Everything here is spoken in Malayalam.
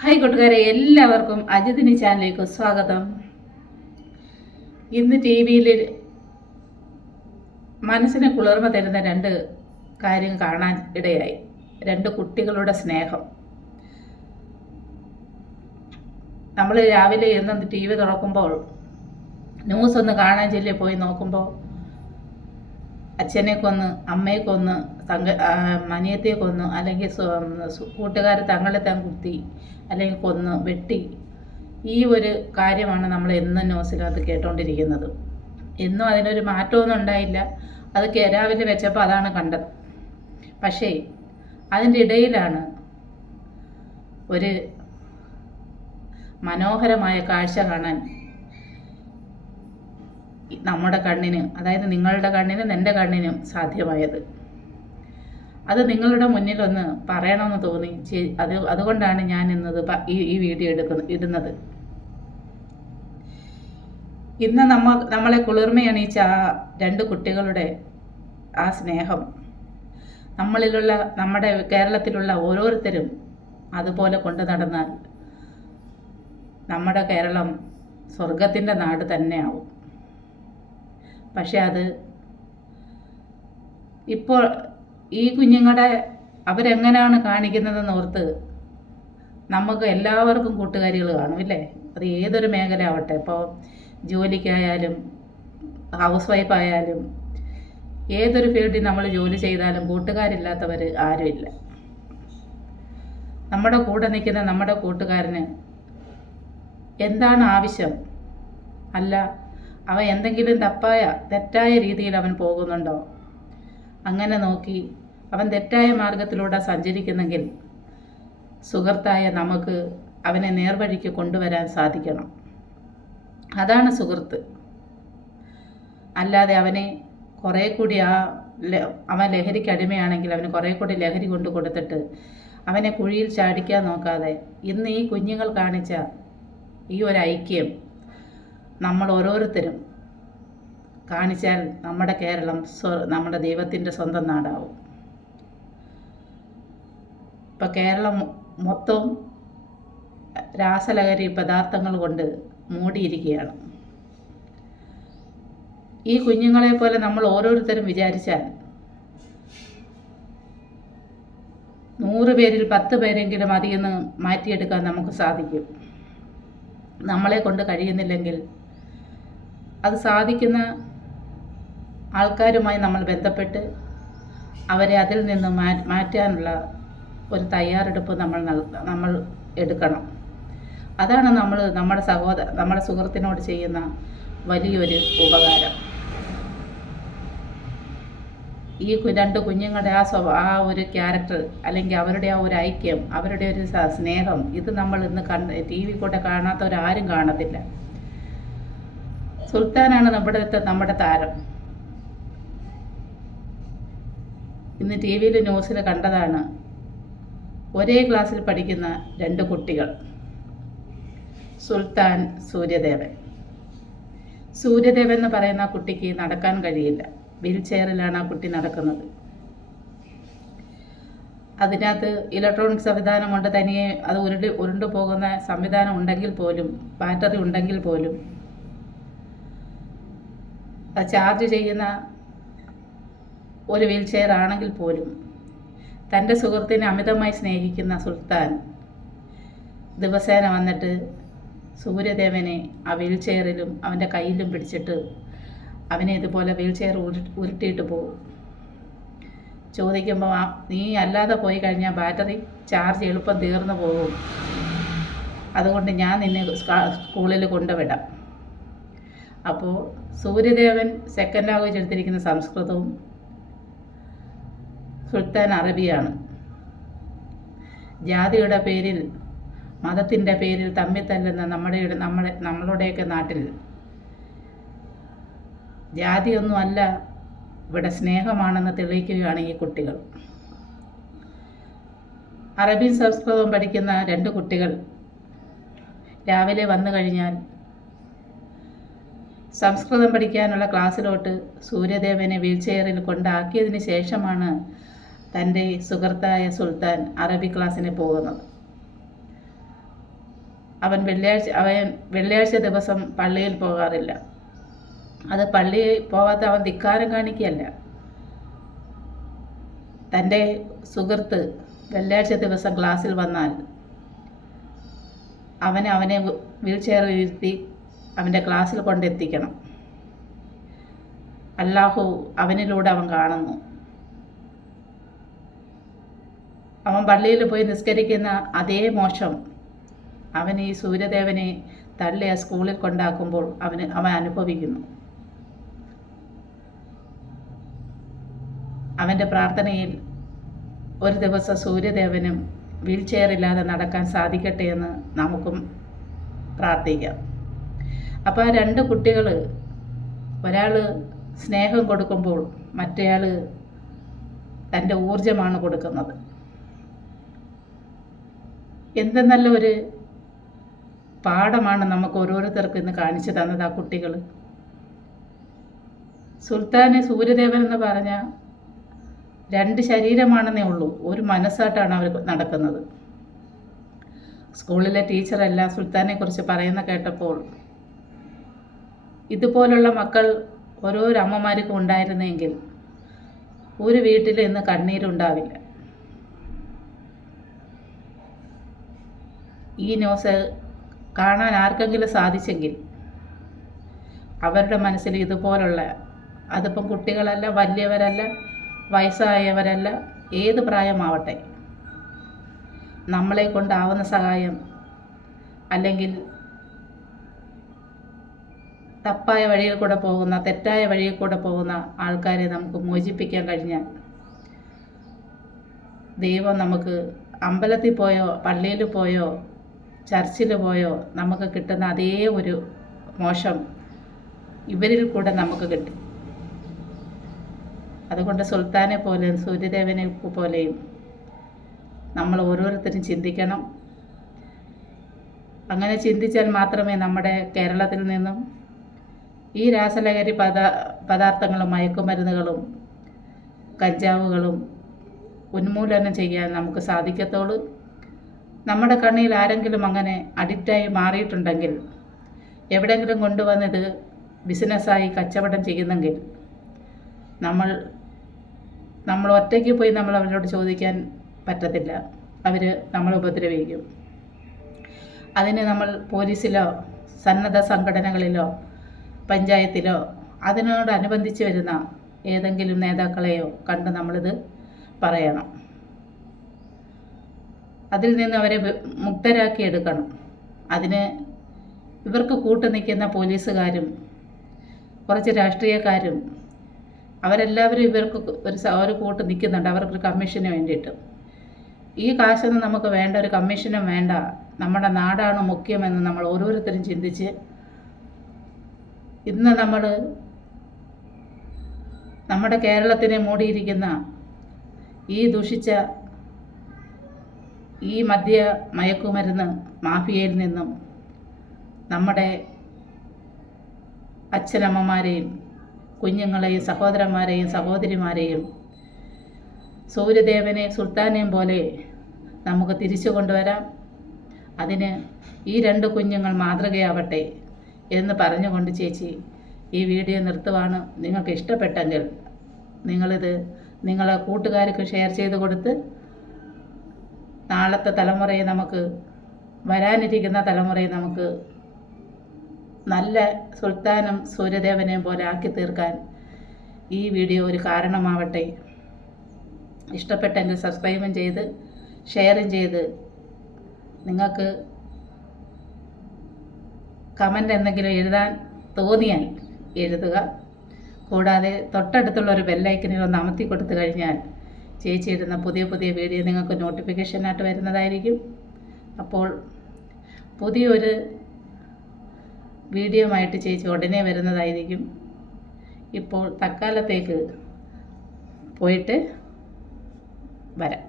ഹായ് കൂട്ടുകാരെ, എല്ലാവർക്കും അജിതിനി ചാനലിലേക്ക് സ്വാഗതം. ഇന്ന് ടി വിയിൽ മനസ്സിന് കുളിർമ തരുന്ന രണ്ട് കാര്യം കാണാൻ ഇടയായി. രണ്ട് കുട്ടികളുടെ സ്നേഹം. നമ്മൾ രാവിലെ എന്നും ടി വി തുറക്കുമ്പോൾ ന്യൂസ് ഒന്ന് കാണാൻ ചെല്ലി പോയി നോക്കുമ്പോൾ അച്ഛനെ കൊന്ന്, അമ്മയെ കൊന്ന്, മനിയത്തെ കൊന്ന്, അല്ലെങ്കിൽ കൂട്ടുകാർ തങ്ങളെ കുത്തി, അല്ലെങ്കിൽ കൊന്ന് വെട്ടി, ഈ ഒരു കാര്യമാണ് നമ്മൾ എന്നും ന്യൂസിനകത്ത് കേട്ടുകൊണ്ടിരിക്കുന്നത്. എന്നും അതിനൊരു മാറ്റമൊന്നും ഉണ്ടായില്ല. അത് രാവിലെ വെച്ചപ്പോൾ അതാണ് കണ്ടത്. പക്ഷേ അതിൻ്റെ ഇടയിലാണ് ഒരു മനോഹരമായ കാഴ്ച കാണാൻ നമ്മുടെ കണ്ണിന്, അതായത് നിങ്ങളുടെ കണ്ണിനും എൻ്റെ കണ്ണിനും സാധ്യമായത്. അത് നിങ്ങളുടെ മുന്നിലൊന്ന് പറയണമെന്ന് തോന്നി. അതുകൊണ്ടാണ് ഞാൻ ഇന്നത് ഈ വീഡിയോ ഇടുന്നത്. ഇന്ന് നമ്മളെ കുളിർമയണിയിച്ച ആ രണ്ട് കുട്ടികളുടെ ആ സ്നേഹം നമ്മുടെ കേരളത്തിലുള്ള ഓരോരുത്തരും അതുപോലെ കൊണ്ടു നടന്നാൽ നമ്മുടെ കേരളം സ്വർഗത്തിൻ്റെ നാട് തന്നെയാവും. പക്ഷെ അത് ഇപ്പോൾ ഈ കുഞ്ഞുങ്ങളെ അവരെങ്ങനെയാണ് കാണിക്കുന്നതെന്ന് ഓർത്ത് നമുക്ക് എല്ലാവർക്കും കൂട്ടുകാരികൾ കാണും, ഇല്ലേ? അത് ഏതൊരു മേഖല ആവട്ടെ. ഇപ്പോൾ ജോലിക്കായാലും ഹൗസ് വൈഫായാലും ഏതൊരു ഫീൽഡിൽ നമ്മൾ ജോലി ചെയ്താലും കൂട്ടുകാരില്ലാത്തവർ ആരുമില്ല. നമ്മുടെ കൂടെ നിൽക്കുന്ന നമ്മുടെ കൂട്ടുകാരന് എന്താണ് ആവശ്യം, അല്ല അവൻ എന്തെങ്കിലും തെറ്റായ രീതിയിൽ അവൻ പോകുന്നുണ്ടോ, അങ്ങനെ നോക്കി അവൻ തെറ്റായ മാർഗത്തിലൂടെ സഞ്ചരിക്കുന്നെങ്കിൽ സുഹൃത്തായ നമുക്ക് അവനെ നേർവഴിക്ക് കൊണ്ടുവരാൻ സാധിക്കണം. അതാണ് സുഹൃത്ത്. അല്ലാതെ അവനെ കുറേ കൂടി അവൻ ലഹരിക്ക് അടിമയാണെങ്കിൽ അവന് കുറേ കൂടി ലഹരി കൊണ്ട് കൊടുത്തിട്ട് അവനെ കുഴിയിൽ ചാടിക്കാൻ നോക്കാതെ ഇന്ന് ഈ കുഞ്ഞുങ്ങൾ കാണിച്ച ഈ ഒരു ഐക്യം നമ്മൾ ഓരോരുത്തരും കാണിച്ചാൽ നമ്മുടെ കേരളം നമ്മുടെ ദൈവത്തിൻ്റെ സ്വന്തം നാടാവും. ഇപ്പം കേരളം മൊത്തം രാസലഹരി പദാർത്ഥങ്ങൾ കൊണ്ട് മൂടിയിരിക്കുകയാണ്. ഈ കുഞ്ഞുങ്ങളെ പോലെ നമ്മൾ ഓരോരുത്തരും വിചാരിച്ചാൽ 100 പേരിൽ 10 പേരെങ്കിലും അതിൽ നിന്ന് മാറ്റിയെടുക്കാൻ നമുക്ക് സാധിക്കും. നമ്മളെ കൊണ്ട് കഴിയുന്നില്ലെങ്കിൽ അത് സാധിക്കുന്ന ആൾക്കാരുമായി നമ്മൾ ബന്ധപ്പെട്ട് അവരെ അതിൽ നിന്ന് മാറ്റാനുള്ള ഒരു തയ്യാറെടുപ്പ് നമ്മൾ എടുക്കണം. അതാണ് നമ്മുടെ സുഹൃത്തിനോട് ചെയ്യുന്ന വലിയൊരു ഉപകാരം. ഈ രണ്ട് കുഞ്ഞുങ്ങളുടെ ആ ഒരു ക്യാരക്ടർ, അല്ലെങ്കിൽ അവരുടെ ആ ഒരു ഐക്യം, അവരുടെ ഒരു സ്നേഹം, ഇത് നമ്മൾ ഇന്ന് ടി വി കൂടെ കാണാത്തവരാരും കാണത്തില്ല. സുൽത്താനാണ് നമ്മുടെ താരം. ഇന്ന് ടി വിയിൽ ന്യൂസിൽ കണ്ടതാണ്. ഒരേ ക്ലാസ്സിൽ പഠിക്കുന്ന രണ്ട് കുട്ടികൾ, സുൽത്താൻ, സൂര്യദേവൻ. സൂര്യദേവൻ എന്ന് പറയുന്ന ആ കുട്ടിക്ക് നടക്കാൻ കഴിയില്ല. വീൽ ചെയറിലാണ് ആ കുട്ടി നടക്കുന്നത്. അതിനകത്ത് ഇലക്ട്രോണിക് സംവിധാനം കൊണ്ട് തനിയെ അത് ഉരുണ്ടു പോകുന്ന സംവിധാനം ഉണ്ടെങ്കിൽ പോലും, ബാറ്ററി ഉണ്ടെങ്കിൽ പോലും, അത് ചാർജ് ചെയ്യുന്ന ഒരു വീൽ ചെയർ ആണെങ്കിൽ പോലും തൻ്റെ സുഹൃത്തിനെ അമിതമായി സ്നേഹിക്കുന്ന സുൽത്താൻ ദിവസേന വന്നിട്ട് സൂര്യദേവനെ ആ വീൽ ചെയറിലും അവൻ്റെ കയ്യിലും പിടിച്ചിട്ട് അവനെ ഇതുപോലെ വീൽ ചെയർ ഉരുട്ടിയിട്ട് പോകും. ചോദിക്കുമ്പോൾ നീ അല്ലാതെ പോയി കഴിഞ്ഞാൽ ബാറ്ററി ചാർജ് എളുപ്പം തീർന്നു പോകും, അതുകൊണ്ട് ഞാൻ നിന്നെ സ്കൂളിൽ കൊണ്ടുവിടാം. അപ്പോൾ സൂര്യദേവൻ സെക്കൻഡ് ലാംഗ്വേജ് എടുത്തിരിക്കുന്ന സംസ്കൃതവും സുൽത്താൻ അറബിയാണ്. ജാതിയുടെ പേരിൽ, മതത്തിൻ്റെ പേരിൽ തമ്മിൽ തല്ലുന്ന നമ്മളുടെയൊക്കെ നാട്ടിൽ ജാതിയൊന്നുമല്ല, ഇവിടെ സ്നേഹമാണെന്ന് തെളിയിക്കുകയാണ് ഈ കുട്ടികൾ. അറബി സംസ്കൃതം പഠിക്കുന്ന രണ്ട് കുട്ടികൾ രാവിലെ വന്നു കഴിഞ്ഞാൽ സംസ്കൃതം പഠിക്കാനുള്ള ക്ലാസ്സിലോട്ട് സൂര്യദേവനെ വീൽ ചെയറിൽ കൊണ്ടാക്കിയതിന് ശേഷമാണ് തൻ്റെ സുഹൃത്തായ സുൽത്താൻ അറബി ക്ലാസ്സിന് പോകുന്നത്. അവൻ വെള്ളിയാഴ്ച ദിവസം പള്ളിയിൽ പോകാറില്ല. അത് പള്ളിയിൽ പോകാത്ത അവൻ ധിക്കാരം കാണിക്കുകയല്ല. തൻ്റെ സുഹൃത്ത് വെള്ളിയാഴ്ച ദിവസം ക്ലാസ്സിൽ വന്നാൽ അവനെ വീൽ ചെയറിൽ ഇരുത്തി അവൻ്റെ ക്ലാസ്സിൽ കൊണ്ടെത്തിക്കണം. അല്ലാഹു അവനിലൂടെ അവൻ കാണുന്നു. അവൻ പള്ളിയിൽ പോയി നിസ്കരിക്കുന്ന അതേ മോശം അവൻ ഈ സൂര്യദേവനെ തള്ളിയ സ്കൂളിൽ കൊണ്ടാക്കുമ്പോൾ അവൻ അനുഭവിക്കുന്നു. അവൻ്റെ പ്രാർത്ഥനയിൽ ഒരു ദിവസം സൂര്യദേവനും വീൽ ചെയറില്ലാതെ നടക്കാൻ സാധിക്കട്ടെ എന്ന് നമുക്കും പ്രാർത്ഥിക്കാം. അപ്പോൾ ആ രണ്ട് കുട്ടികൾ, ഒരാൾ സ്നേഹം കൊടുക്കുമ്പോൾ മറ്റേയാൾ തൻ്റെ ഊർജമാണ് കൊടുക്കുന്നത്. എന്ത് നല്ല ഒരു പാഠമാണ് നമുക്ക് ഓരോരുത്തർക്കും ഇന്ന് കാണിച്ചു തന്നത് ആ കുട്ടികൾ. സുൽത്താന് സൂര്യദേവൻ എന്ന് പറഞ്ഞാൽ രണ്ട് ശരീരമാണെന്നേ ഉള്ളൂ, ഒരു മനസ്സായിട്ടാണ് അവർ നടക്കുന്നത്. സ്കൂളിലെ ടീച്ചറെല്ലാം സുൽത്താനെ കുറിച്ച് പറയുന്ന കേട്ടപ്പോൾ ഇതുപോലുള്ള മക്കൾ ഓരോരോ അമ്മമാർക്കും ഉണ്ടായിരുന്നെങ്കിൽ ഒരു വീട്ടിൽ ഇന്ന് കണ്ണീരുണ്ടാവില്ല. ഈ ന്യൂസ് കാണാൻ ആർക്കെങ്കിലും സാധിച്ചെങ്കിൽ അവരുടെ മനസ്സിൽ ഇതുപോലുള്ള, അതിപ്പം കുട്ടികളല്ല, വലിയവരല്ല, വയസ്സായവരല്ല, ഏത് പ്രായമാവട്ടെ, നമ്മളെ കൊണ്ടാവുന്ന സഹായം അല്ലെങ്കിൽ തപ്പായ വഴിയിൽ കൂടെ പോകുന്ന, തെറ്റായ വഴിയിൽ കൂടെ പോകുന്ന ആൾക്കാരെ നമുക്ക് മോചിപ്പിക്കാൻ കഴിഞ്ഞാൽ ദൈവം നമുക്ക് അമ്പലത്തിൽ പോയോ പള്ളിയിൽ പോയോ ചർച്ചിൽ പോയോ നമുക്ക് കിട്ടുന്ന അതേ ഒരു മോശം ഇവരിൽ കൂടെ നമുക്ക് കിട്ടും. അതുകൊണ്ട് സുൽത്താനെ പോലെയും സൂര്യദേവനെ പോലെയും നമ്മൾ ഓരോരുത്തരും ചിന്തിക്കണം. അങ്ങനെ ചിന്തിച്ചാൽ മാത്രമേ നമ്മുടെ കേരളത്തിൽ നിന്നും ഈ രാസലഹരി പദാർത്ഥങ്ങളും മയക്കുമരുന്നുകളും കഞ്ചാവുകളും ഉന്മൂലനം ചെയ്യാൻ നമുക്ക് സാധിക്കത്തുള്ളൂ. നമ്മുടെ കണ്ണിൽ ആരെങ്കിലും അങ്ങനെ അഡിക്റ്റായി മാറിയിട്ടുണ്ടെങ്കിൽ, എവിടെയെങ്കിലും കൊണ്ടുവന്നത് ബിസിനസ്സായി കച്ചവടം ചെയ്യുന്നെങ്കിൽ നമ്മൾ ഒറ്റയ്ക്ക് പോയി നമ്മൾ അവരോട് ചോദിക്കാൻ പറ്റത്തില്ല. അവർ നമ്മളെ ഉപദ്രവിക്കും. അതിന് നമ്മൾ പോലീസിലോ സന്നദ്ധ സംഘടനകളിലോ പഞ്ചായത്തിലോ അതിനോടനുബന്ധിച്ച് വരുന്ന ഏതെങ്കിലും നേതാക്കളെയോ കണ്ട് നമ്മളിത് പറയണം. അതിൽ നിന്ന് അവരെ മുക്തരാക്കി എടുക്കണം. അതിന് ഇവർക്ക് കൂട്ടു നിൽക്കുന്ന പോലീസുകാരും കുറച്ച് രാഷ്ട്രീയക്കാരും അവരെല്ലാവരും ഇവർക്ക് ഒരു കൂട്ട് നിൽക്കുന്നുണ്ട്, അവർക്ക് കമ്മീഷന് വേണ്ടിയിട്ട്. ഈ കാശൊന്നും നമുക്ക് വേണ്ട, ഒരു കമ്മീഷനും വേണ്ട, നമ്മുടെ നാടാണ് മുഖ്യമെന്ന് നമ്മൾ ഓരോരുത്തരും ചിന്തിച്ച് ഇന്ന് നമ്മുടെ കേരളത്തിനെ മൂടിയിരിക്കുന്ന ഈ ദുഷിച്ച ഈ മയക്കുമരുന്ന് മാഫിയയിൽ നിന്നും നമ്മുടെ അച്ഛനമ്മമാരെയും കുഞ്ഞുങ്ങളെയും സഹോദരന്മാരെയും സഹോദരിമാരെയും സൂര്യദേവനെ സുൽത്താനെയും പോലെ നമുക്ക് തിരിച്ചു കൊണ്ടുവരാം. അതിന് ഈ രണ്ട് കുഞ്ഞുങ്ങൾ മാതൃകയാവട്ടെ എന്ന് പറഞ്ഞുകൊണ്ട് ചേച്ചി ഈ വീഡിയോ നിർത്തുവാണ്. നിങ്ങൾക്ക് ഇഷ്ടപ്പെട്ടെങ്കിൽ നിങ്ങളിത് നിങ്ങളെ കൂട്ടുകാർക്ക് ഷെയർ ചെയ്ത് കൊടുത്ത് നാളത്തെ തലമുറയെ നമുക്ക്, വരാനിരിക്കുന്ന തലമുറയെ നമുക്ക് നല്ല സുൽത്താനും സൂര്യദേവനെയും പോലെ ആക്കി തീർക്കാൻ ഈ വീഡിയോ ഒരു കാരണമാവട്ടെ. ഇഷ്ടപ്പെട്ടെങ്കിൽ സബ്സ്ക്രൈബും ചെയ്ത് ഷെയറും ചെയ്ത് നിങ്ങൾക്ക് കമൻ്റ് എന്തെങ്കിലും എഴുതാൻ തോന്നിയാൽ എഴുതുക. കൂടാതെ തൊട്ടടുത്തുള്ള ഒരു ബെല്ലൈക്കനിൽ ഒന്ന് അമർത്തി കൊടുത്തു കഴിഞ്ഞാൽ ചേച്ചി ഇടുന്ന പുതിയ പുതിയ വീഡിയോ നിങ്ങൾക്ക് നോട്ടിഫിക്കേഷനായിട്ട് വരുന്നതായിരിക്കും. അപ്പോൾ പുതിയൊരു വീഡിയോ ആയിട്ട് ചേച്ചി ഉടനെ വരുന്നതായിരിക്കും. ഇപ്പോൾ തൽക്കാലത്തേക്ക് പോയിട്ട് വരാം.